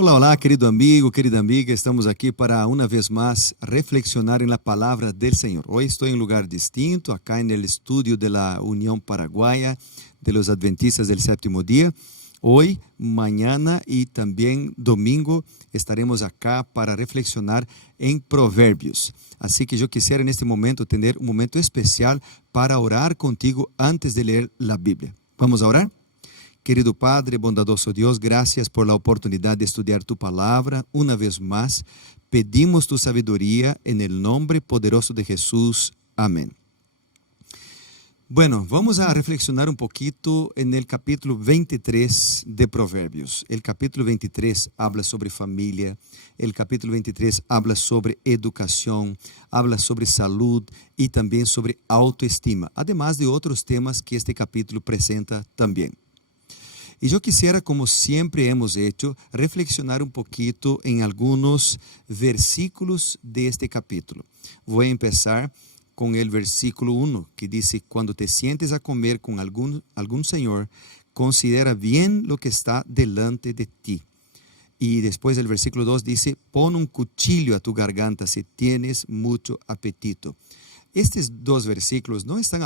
Olá, olá, querido amigo, querida amiga. Estamos aqui para una vez más reflexionar en la palabra del Señor. Hoy estoy en un lugar distinto, acá en el estudio de la Unión Paraguaya de los Adventistas del Séptimo Día. Hoy, mañana y también domingo estaremos acá para reflexionar en Proverbios. Así que yo quisiera en este momento tener un momento especial para orar contigo antes de leer la Biblia. ¿Vamos a orar? Querido Padre, bondadoso Dios, gracias por la oportunidad de estudiar tu palabra. Una vez más, pedimos tu sabiduría en el nombre poderoso de Jesús. Amén. Bueno, vamos a reflexionar un poquito en el capítulo 23 de Proverbios. El capítulo 23 habla sobre familia, el capítulo 23 habla sobre educación, habla sobre salud y también sobre autoestima, además de otros temas que este capítulo presenta también. Y yo quisiera, como siempre hemos hecho, reflexionar un poquito en algunos versículos de este capítulo. Voy a empezar con el versículo 1, que dice: cuando te sientes a comer con algún señor, considera bien lo que está delante de ti. Y después el versículo 2 dice: pon un cuchillo a tu garganta si tienes mucho apetito. Estos dos versículos no están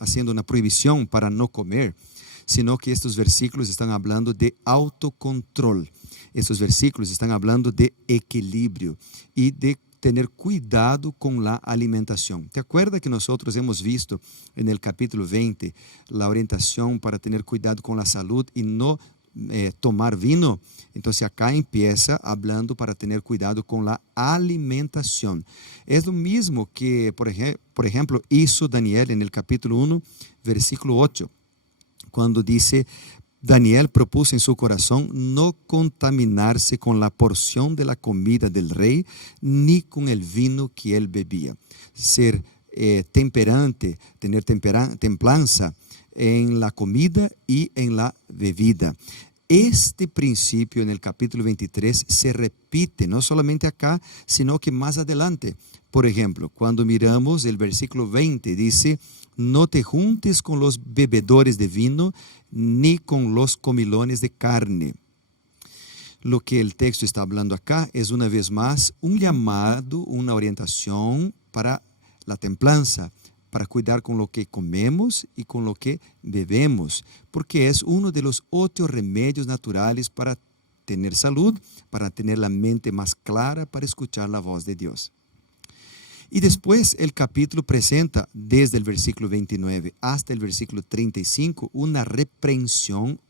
haciendo una prohibición para no comer, sino que estos versículos están hablando de autocontrol. Estos versículos están hablando de equilibrio y de tener cuidado con la alimentación. ¿Te acuerdas que nosotros hemos visto en el capítulo 20 la orientación para tener cuidado con la salud y no tomar vino? Entonces acá empieza hablando para tener cuidado con la alimentación. Es lo mismo que, por ejemplo, hizo Daniel en el capítulo 1, versículo 8, cuando dice: Daniel propuso en su corazón no contaminarse con la porción de la comida del rey, ni con el vino que él bebía. Ser temperante, tener templanza en la comida y en la bebida. Este principio en el capítulo 23 se repite no solamente acá, sino que más adelante. Por ejemplo, cuando miramos el versículo 20, dice: no te juntes con los bebedores de vino, ni con los comilones de carne. Lo que el texto está hablando acá es una vez más un llamado, una orientación para la templanza, para cuidar con lo que comemos y con lo que bebemos, porque es uno de los 8 remedios naturales para tener salud, para tener la mente más clara, para escuchar la voz de Dios. Y después el capítulo presenta desde el versículo 29 hasta el versículo 35 una reprensión,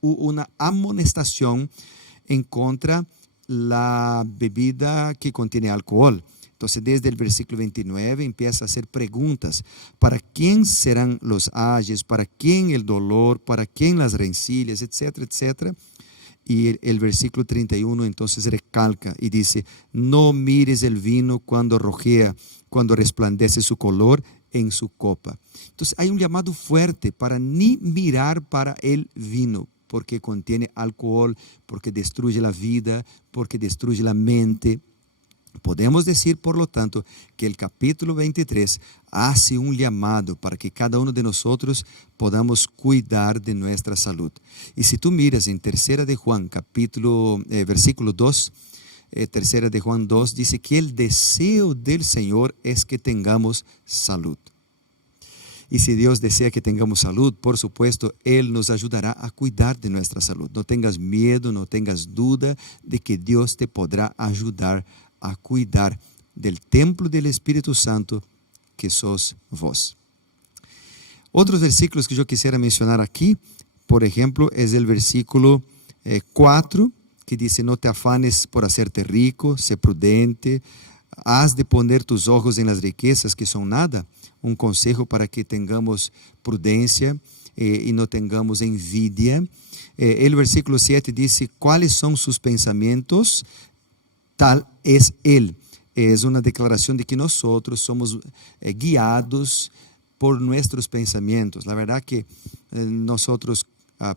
una amonestación en contra la bebida que contiene alcohol. Entonces, desde el versículo 29 empieza a hacer preguntas: ¿para quién serán los ayes? ¿Para quién el dolor? ¿Para quién las rencillas? Etcétera, etcétera. Y el versículo 31 entonces recalca y dice: no mires el vino cuando rojea, cuando resplandece su color en su copa. Entonces hay un llamado fuerte para ni mirar para el vino, porque contiene alcohol, porque destruye la vida, porque destruye la mente. Podemos decir, por lo tanto, que el capítulo 23 hace un llamado para que cada uno de nosotros podamos cuidar de nuestra salud. Y si tú miras en Tercera de Juan, versículo 2, Tercera de Juan 2, dice que el deseo del Señor es que tengamos salud. Y si Dios desea que tengamos salud, por supuesto, Él nos ayudará a cuidar de nuestra salud. No tengas miedo, no tengas duda de que Dios te podrá ayudar a cuidar del templo del Espíritu Santo que sos vos. Otros versículos que yo quisiera mencionar aquí, por ejemplo, es el versículo 4, que dice: no te afanes por hacerte rico, sé prudente, has de poner tus ojos en las riquezas que son nada. Un consejo para que tengamos prudencia y no tengamos envidia. El versículo 7 dice: ¿cuáles son sus pensamientos? Tal es Él. Es una declaración de que nosotros somos guiados por nuestros pensamientos. La verdad que nosotros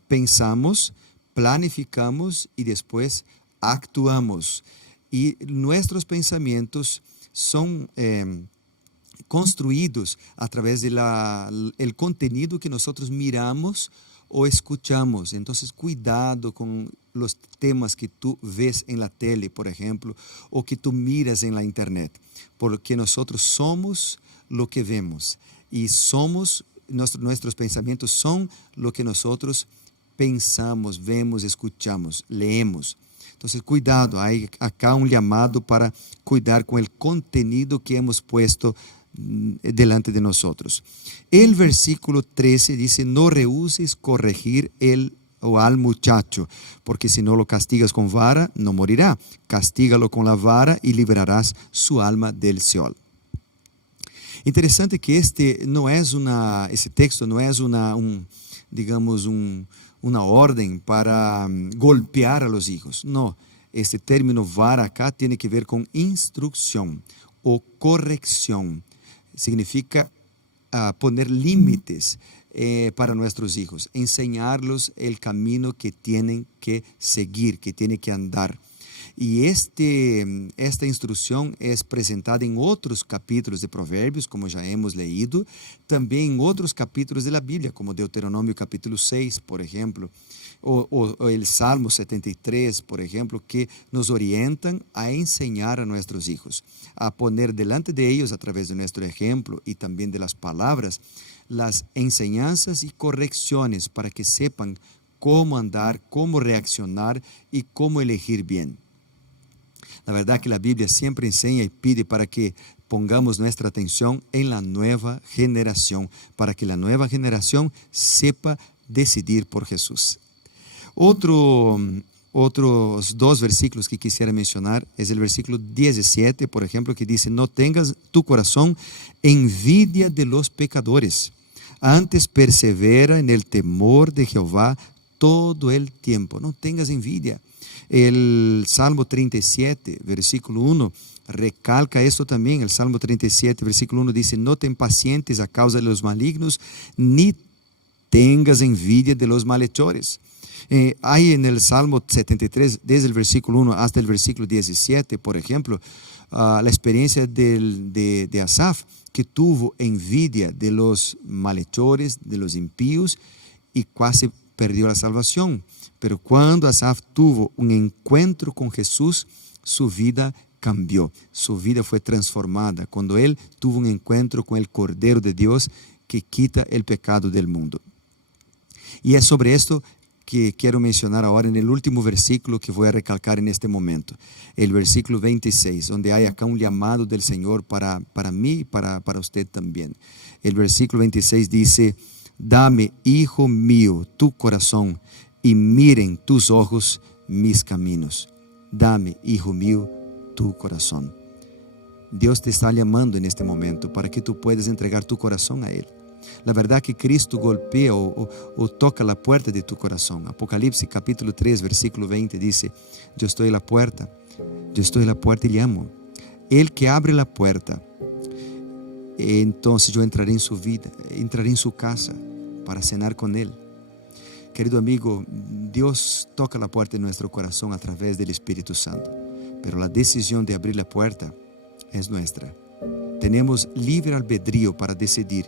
pensamos, planificamos y después actuamos. Y nuestros pensamientos son construidos a través del contenido que nosotros miramos o escuchamos. Entonces, cuidado con los temas que tú ves en la tele, por ejemplo, o que tú miras en la internet, porque nosotros somos lo que vemos y nuestros pensamientos son lo que nosotros pensamos, vemos, escuchamos, leemos. Entonces, cuidado, hay acá un llamado para cuidar con el contenido que hemos puesto delante de nosotros. El versículo 13 dice: no rehuses corregir al muchacho, porque si no lo castigas con vara, no morirá. Castígalo con la vara y librarás su alma del Seol. Interesante que ese texto no es una orden para golpear a los hijos. No, este término vara acá tiene que ver con instrucción o corrección. Significa poner límites para nuestros hijos, enseñarlos el camino que tienen que seguir, que tienen que andar. Y esta instrucción es presentada en otros capítulos de Proverbios, como ya hemos leído, también en otros capítulos de la Biblia, como Deuteronomio capítulo 6, por ejemplo, o el Salmo 73, por ejemplo, que nos orientan a enseñar a nuestros hijos, a poner delante de ellos, a través de nuestro ejemplo y también de las palabras, las enseñanzas y correcciones para que sepan cómo andar, cómo reaccionar y cómo elegir bien. La verdad que la Biblia siempre enseña y pide para que pongamos nuestra atención en la nueva generación, para que la nueva generación sepa decidir por Jesús. Otros dos versículos que quisiera mencionar es el versículo 17, por ejemplo, que dice: no tengas tu corazón envidia de los pecadores, antes persevera en el temor de Jehová todo el tiempo. No tengas envidia. El Salmo 37, versículo 1, recalca esto también. El Salmo 37, versículo 1 dice: no te impacientes a causa de los malignos, ni tengas envidia de los malhechores. Hay en el Salmo 73, desde el versículo 1 hasta el versículo 17, por ejemplo, la experiencia de Asaf, que tuvo envidia de los malhechores, de los impíos, y casi perdió la salvación. Pero cuando Asaf tuvo un encuentro con Jesús, su vida cambió, su vida fue transformada, cuando él tuvo un encuentro con el Cordero de Dios que quita el pecado del mundo. Y es sobre esto que quiero mencionar ahora en el último versículo que voy a recalcar en este momento, el versículo 26, donde hay acá un llamado del Señor para mí y para usted también. El versículo 26 dice: dame, hijo mío, tu corazón, y miren tus ojos mis caminos. Dame, hijo mío, tu corazón. Dios te está llamando en este momento para que tú puedas entregar tu corazón a Él. La verdad que Cristo golpea o toca la puerta de tu corazón. Apocalipsis capítulo 3, versículo 20 dice: yo estoy a la puerta y llamo. El que abre la puerta, entonces yo entraré en su vida, entraré en su casa para cenar con Él. Querido amigo, Dios toca la puerta de nuestro corazón a través del Espíritu Santo, pero la decisión de abrir la puerta es nuestra. Tenemos libre albedrío para decidir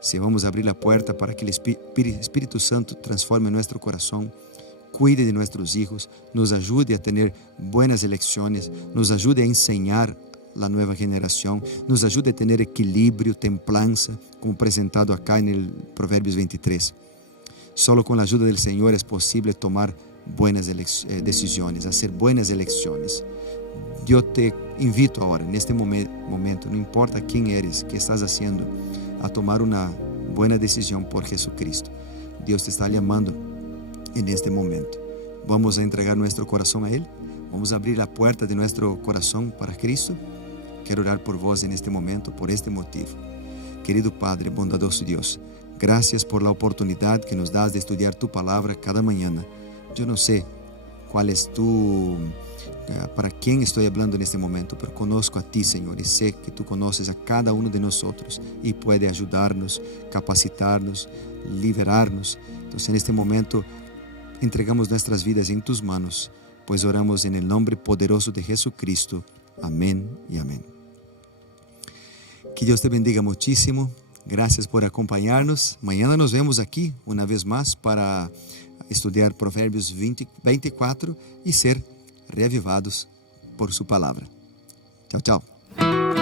si vamos a abrir la puerta para que el Espíritu Santo transforme nuestro corazón, cuide de nuestros hijos, nos ayude a tener buenas elecciones, nos ayude a enseñar la nueva generación, nos ayude a tener equilibrio, templanza, como presentado acá en el Proverbios 23. Solo con la ayuda del Señor es posible tomar buenas decisiones, hacer buenas elecciones. Yo te invito ahora, en este momento, no importa quién eres, qué estás haciendo, a tomar una buena decisión por Jesucristo. Dios te está llamando en este momento. Vamos a entregar nuestro corazón a Él. Vamos a abrir la puerta de nuestro corazón para Cristo. Quiero orar por vos en este momento, por este motivo. Querido Padre, bondadoso Dios, gracias por la oportunidad que nos das de estudiar tu palabra cada mañana. Yo no sé cuál es para quién estoy hablando en este momento, pero conozco a ti, Señor, y sé que tú conoces a cada uno de nosotros y puede ayudarnos, capacitarnos, liberarnos. Entonces, en este momento entregamos nuestras vidas en tus manos, pues oramos en el nombre poderoso de Jesucristo. Amén y amén. Que Dios te bendiga muchísimo, Gracias por acompañarnos. Mañana nos vemos aquí una vez más para estudiar Provérbios 24 y ser reavivados por su palabra. Chao, chao.